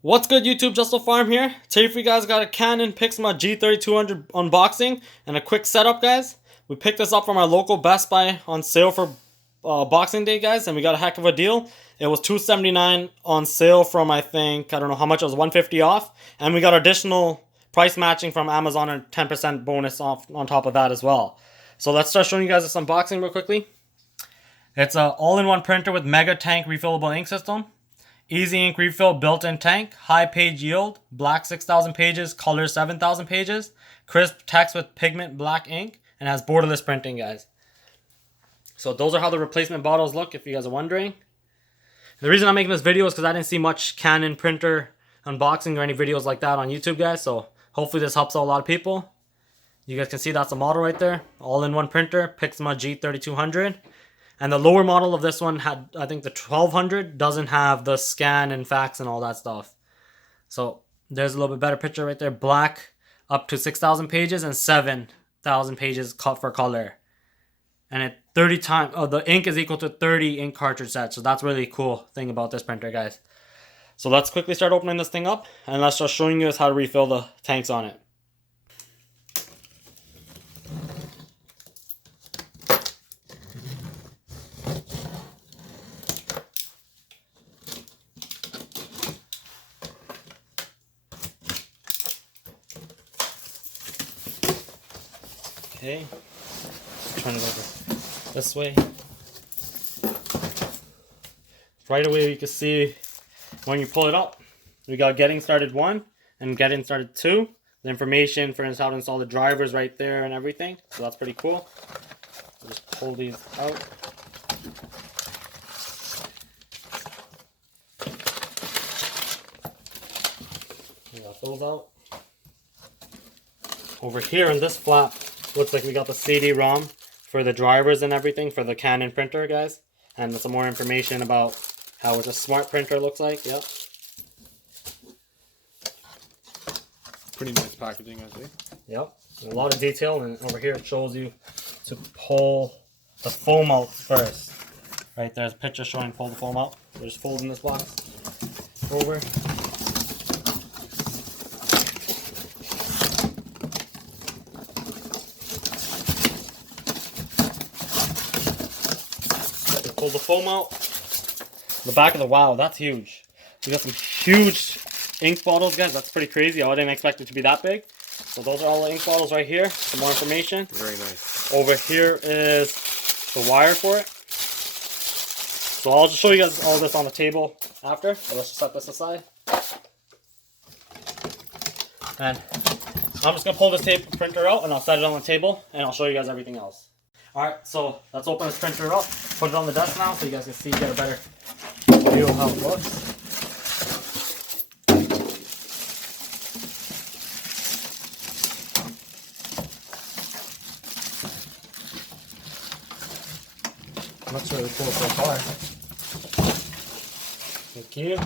What's good, YouTube? Jassal Farm here. Today for you guys, got a Canon Pixma G3200 unboxing and a quick setup, guys. We picked this up from our local Best Buy on sale for Boxing Day, guys, and we got a heck of a deal. It was $279 on sale from, I don't know how much, it was $150 off, and we got additional price matching from Amazon and 10% bonus off on top of that as well. So let's start showing you guys this unboxing real quickly. It's an all-in-one printer with mega tank refillable ink system. Easy ink refill built-in tank, high page yield, black 6,000 pages, color 7,000 pages, crisp text with pigment black ink, and has borderless printing, guys. So those are how the replacement bottles look, if you guys are wondering. The reason I'm making this video is because I didn't see much Canon printer unboxing or any videos like that on YouTube, guys. So hopefully this helps out a lot of people. You guys can see that's a model right there. All-in-one printer, Pixma G3200. And the lower model of this one had, I think the 1200 doesn't have the scan and fax and all that stuff. So there's a little bit better picture right there. Black up to 6,000 pages and 7,000 pages cut for color. And it 30 times, the ink is equal to 30 ink cartridge sets. So that's really cool thing about this printer, guys. So let's quickly start opening this thing up. And let's start showing you guys how to refill the tanks on it. Okay, trying to go this way. Right away you can see when you pull it up, we got Getting Started 1 and Getting Started 2. The information for how to install the drivers right there and everything. So that's pretty cool. So just pull these out. We got those out. Over here in this flap, looks like we got the CD-ROM for the drivers and everything for the Canon printer, guys. And some more information about how a smart printer looks like. Yep. Pretty nice packaging, I think. Yep. A lot of detail, and over here it shows you to pull the foam out first. Right there's a picture showing pull the foam out. So just folding this box over. Pull the foam out. The back of the, wow, that's huge. We got some huge ink bottles, guys. That's pretty crazy. I didn't expect it to be that big. So those are all the ink bottles right here. Some more information. Very nice. Over here is the wire for it. So I'll just show you guys all this on the table after. So let's just set this aside. And I'm just going to pull this printer out and I'll set it on the table and I'll show you guys everything else. Alright, so let's open this printer up, put it on the desk now so you guys can see, get a better view of how it looks. Looks really cool so far. Thank you.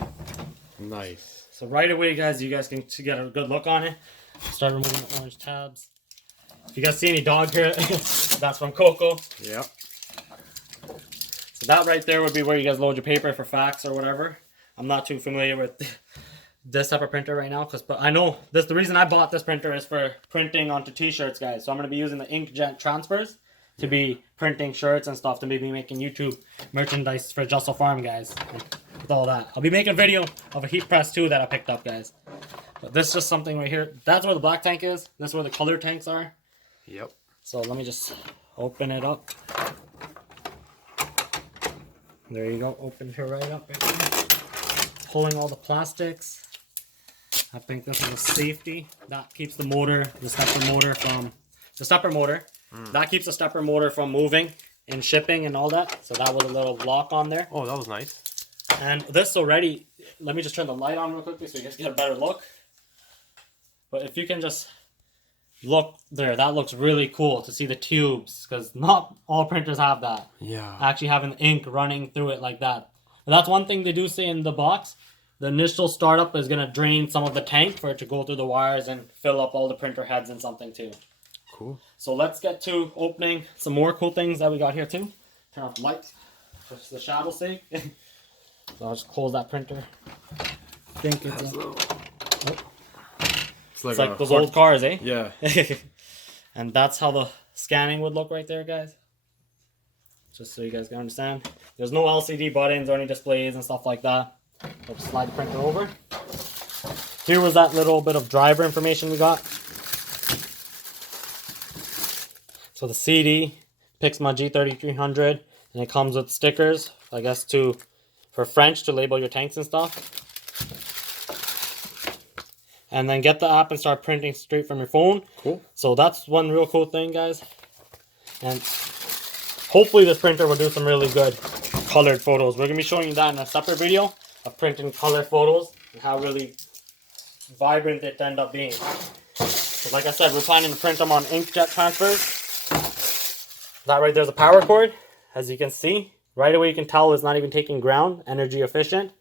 Nice. So right away, guys, you guys can get a good look on it. Start removing the orange tabs. If you guys see any dog here, that's from Coco. Yep. So that right there would be where you guys load your paper for fax or whatever. I'm not too familiar with this type of printer right now, but I know this. The reason I bought this printer is for printing onto t-shirts, guys. So I'm going to be using the inkjet transfers to be printing shirts and stuff, to maybe making YouTube merchandise for Jassal Farm, guys. With all that, I'll be making a video of a heat press too that I picked up, guys. But this is just something right here. That's where the black tank is. This is where the color tanks are. Yep. So let me just open it up. There you go. Open her right up. Right there. Pulling all the plastics. I think this is a safety. That keeps the motor, the stepper motor from... The stepper motor. That keeps the stepper motor from moving and shipping and all that. So that was a little lock on there. Oh, that was nice. And this already... Let me just turn the light on real quickly so you guys get a better look. But if you can just... Look there, that looks really cool to see the tubes, because not all printers have that. Yeah. Actually having ink running through it like that. But that's one thing they do say in the box. The initial startup is going to drain some of the tank for it to go through the wires and fill up all the printer heads and something too. Cool. So let's get to opening some more cool things that we got here too. Turn off the lights for the shadow's sake. So I'll just close that printer. think it's It's like those old cars, eh? Yeah. And that's how the scanning would look right there, guys. Just so you guys can understand. There's no LCD buttons or any displays and stuff like that. I'll just slide the printer over. Here was that little bit of driver information we got. So the CD, Pixma G3200, and it comes with stickers, I guess, for French to label your tanks and stuff. And then get the app and start printing straight from your phone. Cool. So that's one real cool thing, guys. And hopefully this printer will do some really good colored photos. We're going to be showing you that in a separate video of printing color photos and how really vibrant it end up being. So like I said, we're planning to print them on inkjet transfers. That right there's a power cord. As you can see, right away you can tell it's not even taking ground, energy efficient.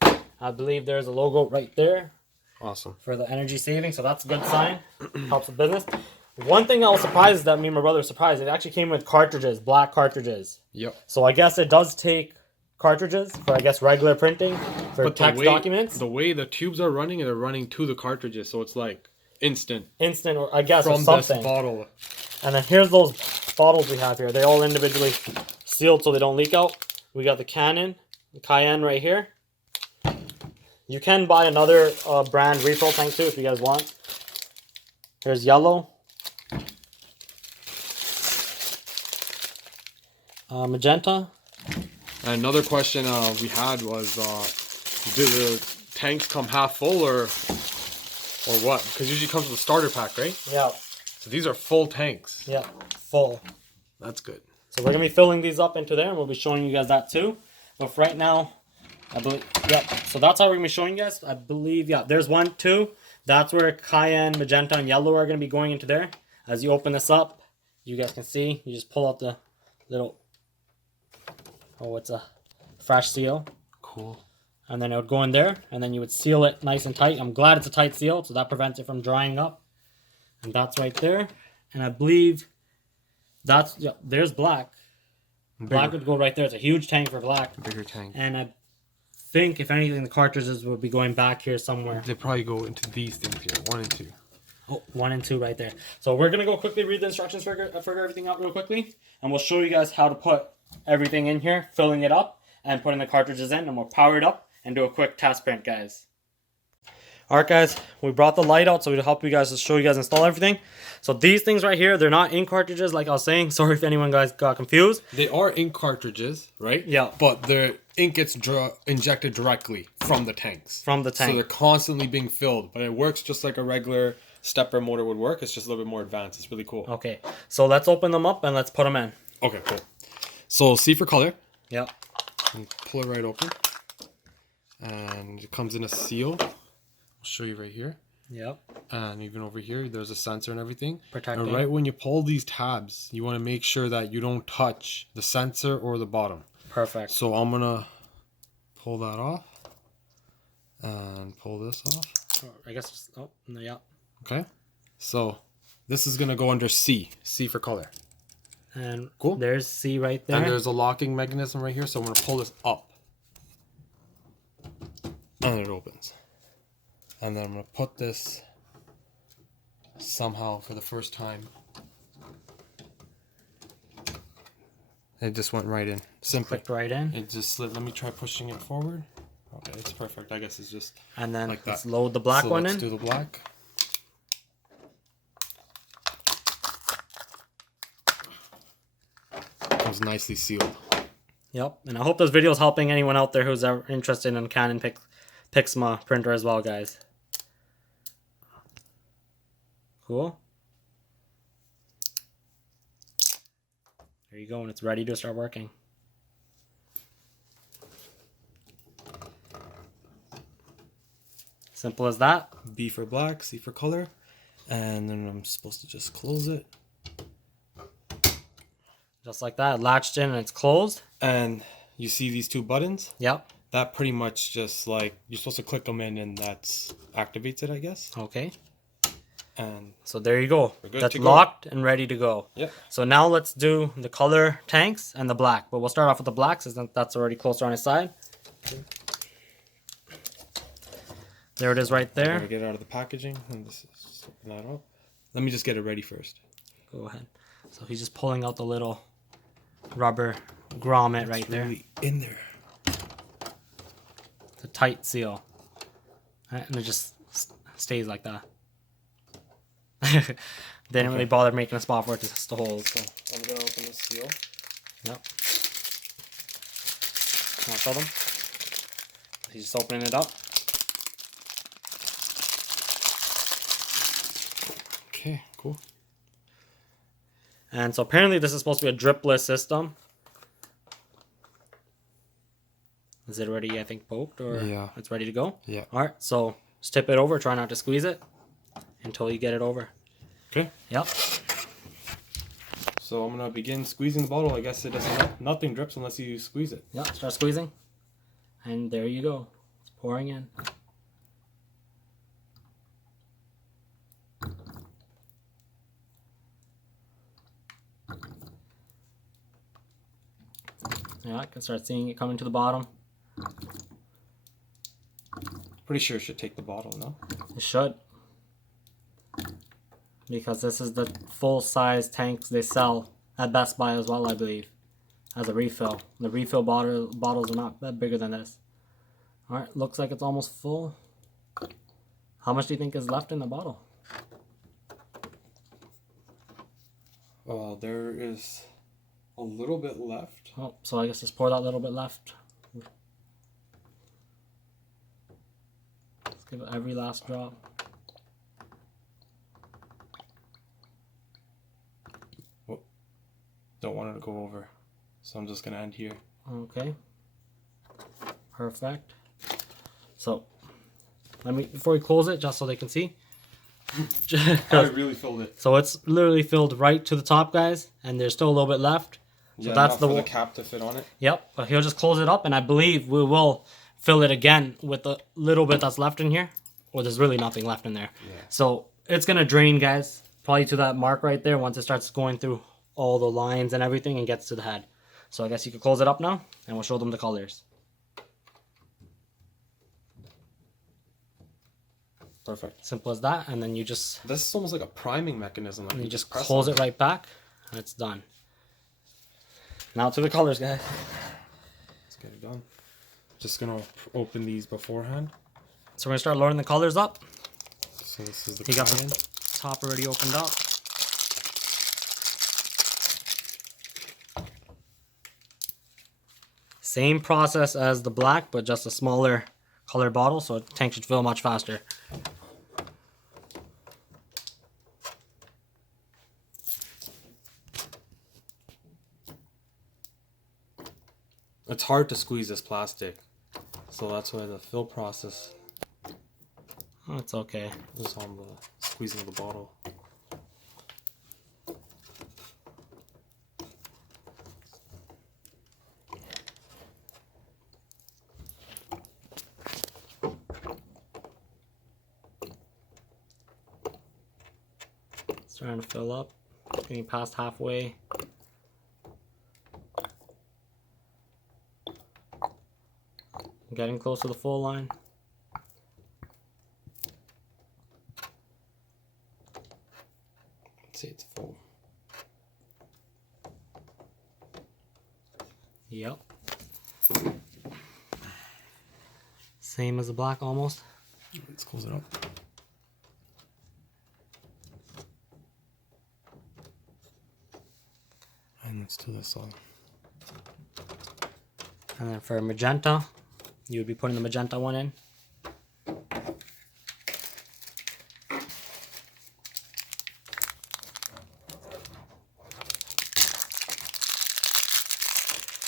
I believe there's a logo right there. Awesome. For the energy saving, so that's a good sign. Helps with business. One thing I was surprised is that me and my brother were surprised. It actually came with cartridges, black cartridges. Yep. So I guess it does take cartridges for, I guess, regular printing for text documents. The way the tubes are running, they're running to the cartridges, so it's like instant. Instant, or I guess, from or something. this bottle. And then here's those bottles we have here. They all individually sealed so they don't leak out. We got the Canon, the Cayenne right here. You can buy another brand refill tank too if you guys want. There's yellow. Magenta. And another question we had was, do the tanks come half full or what? Because usually it comes with a starter pack, right? Yeah. So these are full tanks. Yeah, full. That's good. So we're going to be filling these up into there, and we'll be showing you guys that too. But for right now, I believe, yeah, so that's how we're going to be showing you guys. I believe, yeah, there's 1, 2. That's where Cayenne, Magenta, and Yellow are going to be going into there. As you open this up, you guys can see, you just pull out the little, oh, it's a fresh seal. Cool. And then it would go in there, and then you would seal it nice and tight. I'm glad it's a tight seal, so that prevents it from drying up. And that's right there. And I believe that's, yeah, there's black. Black would go right there. It's a huge tank for black. Bigger tank. And I think, if anything, the cartridges will be going back here somewhere. They probably go into these things here, 1 and 2. Oh, 1 and 2 right there. So we're going to go quickly read the instructions, figure everything out real quickly. And we'll show you guys how to put everything in here, filling it up, and putting the cartridges in. And we'll power it up and do a quick test print, guys. Alright guys, we brought the light out so to help you guys, to show you guys install everything. So these things right here, they're not ink cartridges like I was saying. Sorry if anyone guys got confused. They are ink cartridges, right? Yeah. But the ink gets injected directly from the tanks. From the tank. So they're constantly being filled. But it works just like a regular stepper motor would work. It's just a little bit more advanced. It's really cool. Okay, so let's open them up and let's put them in. Okay, cool. So C for color. Yep. And pull it right open. And it comes in a seal. I'll show you right here. Yep. And even over here, there's a sensor and everything. Protecting. And right when you pull these tabs, you want to make sure that you don't touch the sensor or the bottom. Perfect. So I'm going to pull that off. And pull this off. Oh, I guess, oh, no, yeah. Okay. So this is going to go under C. C for color. And cool. There's C right there. And there's a locking mechanism right here. So I'm going to pull this up. And it opens. And then I'm going to put this somehow for the first time. It just went right in. Simply. Clicked right in. It just slid. Let me try pushing it forward. Okay, it's perfect. I guess it's just and then like let's that. Load the black one in. Let's do the black. Comes nicely sealed. Yep, and I hope this video is helping anyone out there who's ever interested in Canon Pixma printer as well, guys. Cool. There you go, and it's ready to start working. Simple as that. B for black, C for color, and then I'm supposed to just close it. Just like that, latched in and it's closed. And you see these two buttons? Yep. That pretty much just like, you're supposed to click them in and that's activates it, I guess. Okay. And so there you go. That's go. locked and ready to go. Yep. So now let's do the color tanks and the black. But we'll start off with the black since that's already closer on his side. There it is right there. Gotta get it out of the packaging and just open that up. Let me just get it ready first. Go ahead. So he's just pulling out the little rubber grommet right there. Really in there. It's a tight seal. And it just stays like that. They didn't really bother making a spot for it to hold. So I'm gonna open the seal. yep. Want to show them? He's just opening it up. Okay, cool. And so apparently this is supposed to be a dripless system. Is it already, I think, poked, or Yeah. it's ready to go? Yeah. All right, so just tip it over. Try not to squeeze it until you get it over. Okay. Yep. So I'm gonna begin squeezing the bottle. I guess it doesn't. Nothing drips unless you squeeze it. Yep. Start squeezing, and there you go. It's pouring in. Yeah, I can start seeing it coming to the bottom. Pretty sure it should take the bottle, no? It should. Because this is the full-size tanks they sell at Best Buy as well, I believe, as a refill. The refill bottles are not that bigger than this. Alright, looks like it's almost full. How much do you think is left in the bottle? There is a little bit left. Oh, so I guess just pour that little bit left. Let's give it every last drop. Don't want it to go over, so I'm just gonna end here. Okay. Perfect. So, let me, before we close it, just so they can see. I really filled it. So it's literally filled right to the top, guys, and there's still a little bit left. So Yeah, that's enough for the cap to fit on it. Yep, but he'll just close it up, and I believe we will fill it again with the little bit that's left in here. Or there's really nothing left in there. Yeah. So it's gonna drain, guys, probably to that mark right there once it starts going through all the lines and everything and gets to the head. So I guess you could close it up now, and we'll show them the colors. Perfect. Simple as that, and then you just This is almost like a priming mechanism. Like you just press close on it right back, and it's done. Now to the colors, guys. Let's get it done. Just gonna open these beforehand. So we're gonna start loading the colors up. So this is the He got cyan. the top already opened up. Same process as the black, but just a smaller color bottle, so the tank should fill much faster. It's hard to squeeze this plastic, so that's why the fill process Oh, it's okay. is on the squeezing of the bottle. It's starting to fill up. Getting past halfway. Getting close to the full line. Let's see, it's full. Yep. Same as the black almost. Let's close it up. And let's do this all. And then for magenta, you would be putting the magenta one in.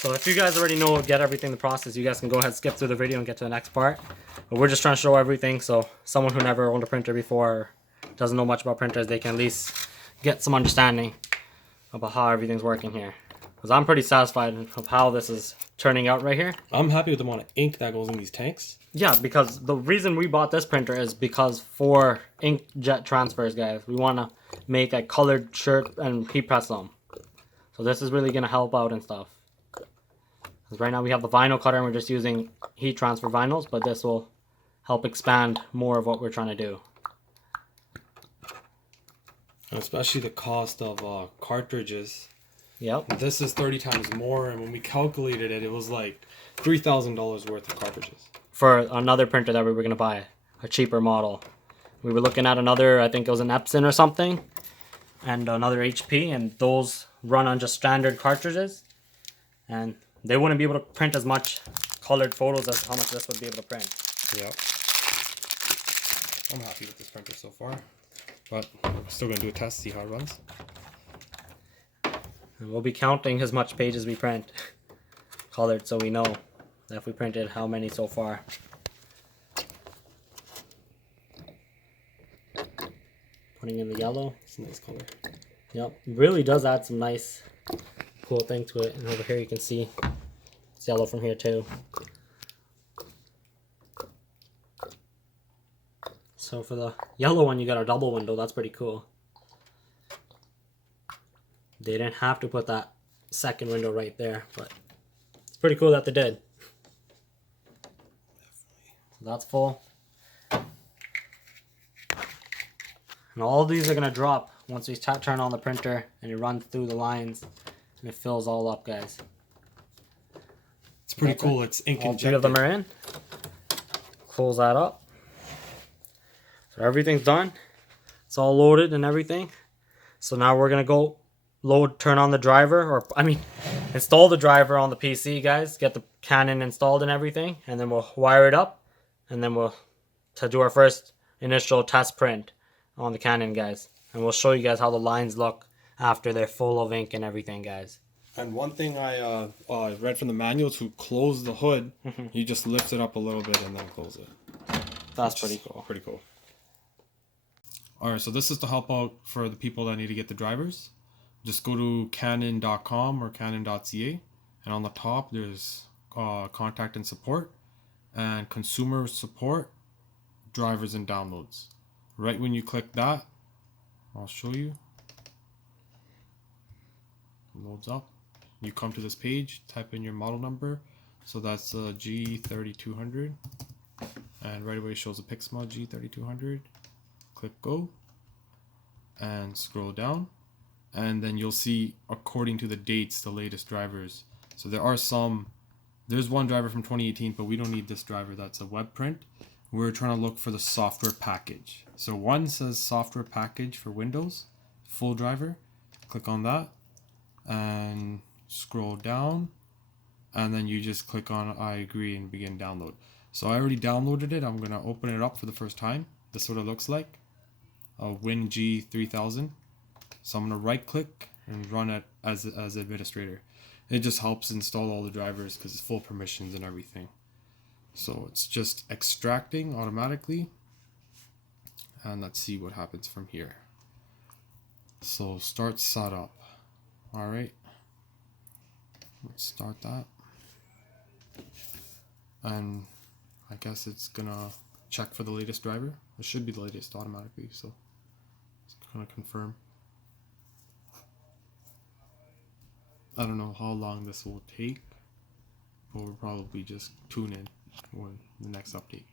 So if you guys already know, get everything in the process, you guys can go ahead, skip through the video and get to the next part. But we're just trying to show everything, so someone who never owned a printer before or doesn't know much about printers, they can at least get some understanding about how everything's working here. Because I'm pretty satisfied of how this is turning out right here. I'm happy with the amount of ink that goes in these tanks. Yeah, because the reason we bought this printer is because for inkjet transfers, guys, we want to make a colored shirt and heat press them. So this is really going to help out and stuff. Because right now we have the vinyl cutter and we're just using heat transfer vinyls, but this will help expand more of what we're trying to do. Especially the cost of cartridges. Yep. This is 30 times more, and when we calculated it, it was like $3,000 worth of cartridges. For another printer that we were going to buy, a cheaper model. We were looking at another, I think it was an Epson or something, and another HP, and those run on just standard cartridges. And they wouldn't be able to print as much colored photos as how much this would be able to print. Yep. I'm happy with this printer so far, but I'm still going to do a test, see how it runs. And we'll be counting as much pages we print colored, so we know that if we printed how many so far. Putting in the yellow. It's a nice color. Yep, it really does add some nice cool thing to it. And over here you can see it's yellow from here too. So for the yellow one you got a double window, that's pretty cool. They didn't have to put that second window right there, but it's pretty cool that they did. So that's full. And all these are going to drop once we turn on the printer and it runs through the lines and it fills all up, guys. It's pretty cool. It's ink all injected. 3 of them are in. Close that up. So everything's done. It's all loaded and everything. So now we're going to go turn on the driver, install the driver on the PC, guys. Get the Canon installed and everything. And then we'll wire it up. And then we'll do our first initial test print on the Canon, guys. And we'll show you guys how the lines look after they're full of ink and everything, guys. And one thing I read from the manual, to close the hood, you just lift it up a little bit and then close it. That's pretty cool. Pretty cool. Alright, so this is to help out for the people that need to get the drivers. Just go to canon.com or canon.ca, and on the top there's contact and support, and consumer support, drivers and downloads. Right when you click that, I'll show you. It loads up. You come to this page, type in your model number. So that's G3200. And right away it shows a Pixma G3200. Click go. And scroll down. And then you'll see, according to the dates, the latest drivers. So there's one driver from 2018, but we don't need this driver. That's a web print. We're trying to look for the software package. So one says software package for Windows, full driver. Click on that and scroll down, and then you just click on I agree and begin download. So I already downloaded it. I'm gonna open it up for the first time. This is what it looks like, a Win G3000. So I'm gonna right click and run it as administrator. It just helps install all the drivers because it's full permissions and everything. So it's just extracting automatically, and let's see what happens from here. So start setup. All right, let's start that, and I guess it's gonna check for the latest driver. It should be the latest automatically, so it's gonna confirm. I don't know how long this will take, but we'll probably just tune in when the next update.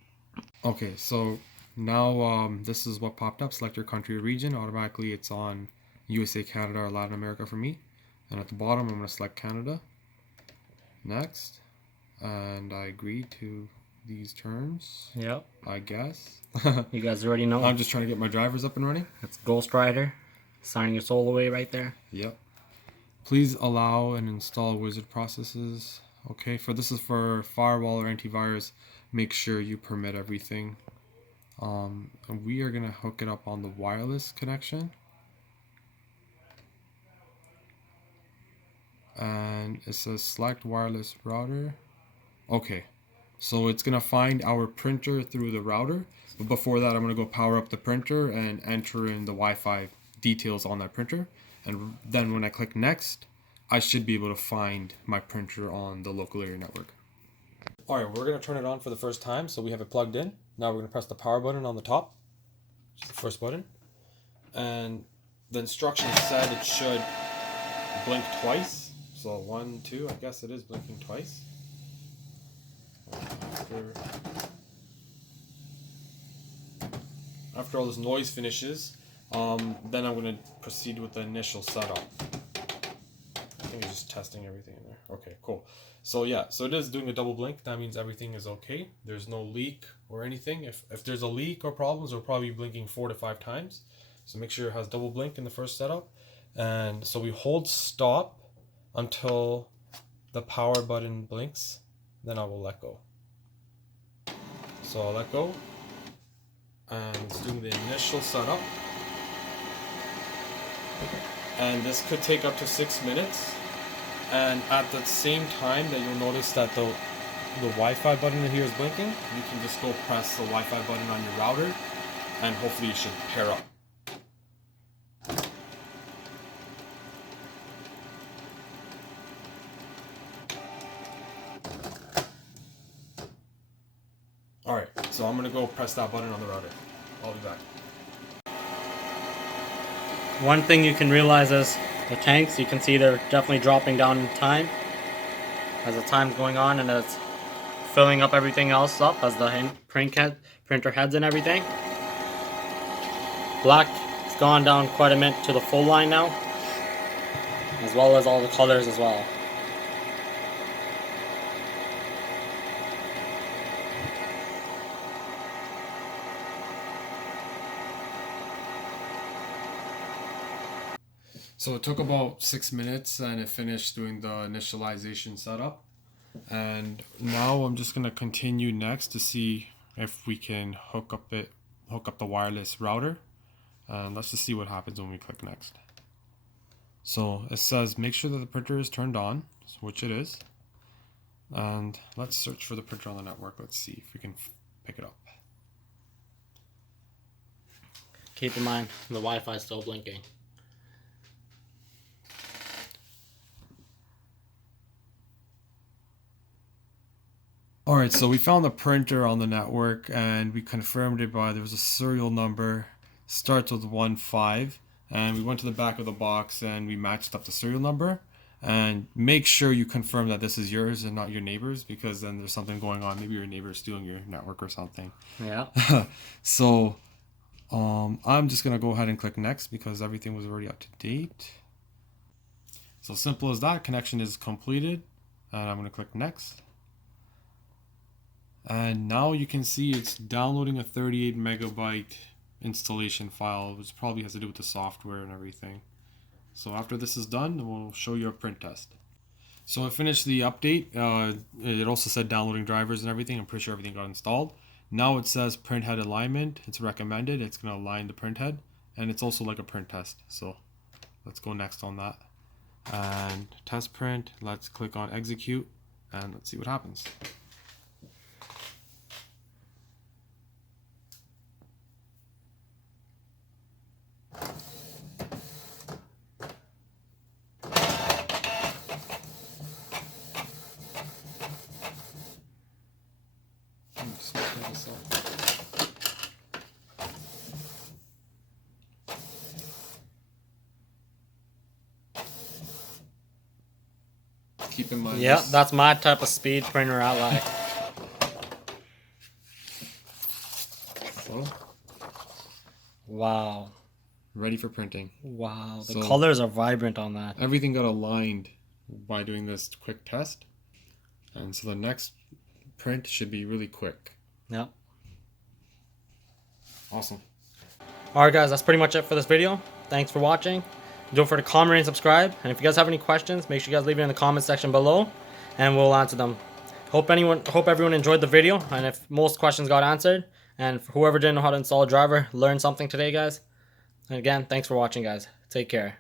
Okay, so now this is what popped up. Select your country or region. Automatically it's on USA, Canada, or Latin America for me. And at the bottom I'm going to select Canada. Next. And I agree to these terms. Yep. I guess. You guys already know. I'm just trying to get my drivers up and running. That's Ghost Rider. Signing your soul away right there. Yep. Please allow and install wizard processes. Okay, this is for firewall or antivirus. Make sure you permit everything. And we are gonna hook it up on the wireless connection. And it says select wireless router. Okay, so it's gonna find our printer through the router. But before that, I'm gonna go power up the printer and enter in the Wi-Fi details on that printer. And then when I click next, I should be able to find my printer on the local area network. Alright, we're going to turn it on for the first time, so we have it plugged in. Now we're going to press the power button on the top, which is the first button. And the instructions said it should blink twice. So 1, 2, I guess it is blinking twice. after all this noise finishes, then I'm going to proceed with the initial setup. I think it's just testing everything in there. Okay, cool. So yeah, so it is doing a double blink. That means everything is okay. There's no leak or anything. If there's a leak or problems, it'll probably be blinking 4 to 5 times. So make sure it has double blink in the first setup. And so we hold stop until the power button blinks. Then I will let go. So I'll let go. And it's doing the initial setup. And this could take up to 6 minutes. And at the same time that you'll notice that the Wi-Fi button here is blinking, you can just go press the Wi-Fi button on your router and hopefully you should pair up. Alright, so I'm going to go press that button on the router. I'll be back. One thing you can realize is the tanks, you can see they're definitely dropping down in time as the time's going on, and it's filling up everything else up as the printer heads and everything. Black has gone down quite a bit to the full line now, as well as all the colors as well. So it took about 6 minutes and it finished doing the initialization setup. And now I'm just gonna continue next to see if we can hook up the wireless router. And let's just see what happens when we click next. So it says make sure that the printer is turned on, which it is. And let's search for the printer on the network. Let's see if we can pick it up. Keep in mind the Wi-Fi is still blinking. Alright, so we found the printer on the network and we confirmed it by, there was a serial number, starts with 15, and we went to the back of the box and we matched up the serial number. And make sure you confirm that this is yours and not your neighbor's, because then there's something going on. Maybe your neighbor's stealing your network or something. Yeah. So I'm just going to go ahead and click next because everything was already up to date. So simple as that, connection is completed. And I'm going to click next. And now you can see it's downloading a 38 megabyte installation file, which probably has to do with the software and everything. So after this is done, we'll show you a print test. So I finished the update. It also said downloading drivers and everything. I'm pretty sure everything got installed. Now it says print head alignment. It's recommended. It's going to align the print head. And it's also like a print test. So let's go next on that. And test print. Let's click on execute. And let's see what happens. Keep in mind. Yeah, that's my type of speed printer I like. So, Wow. ready for printing. Wow. The So, colors are vibrant on that. everything got aligned by doing this quick test. And so the next print should be really quick. Yep. Awesome. Alright guys, that's pretty much it for this video. Thanks for watching. Don't forget to comment and subscribe. And if you guys have any questions, make sure you guys leave it in the comment section below and we'll answer them. Hope everyone enjoyed the video, and if most questions got answered, and for whoever didn't know how to install a driver, learned something today guys. And again, thanks for watching guys. Take care.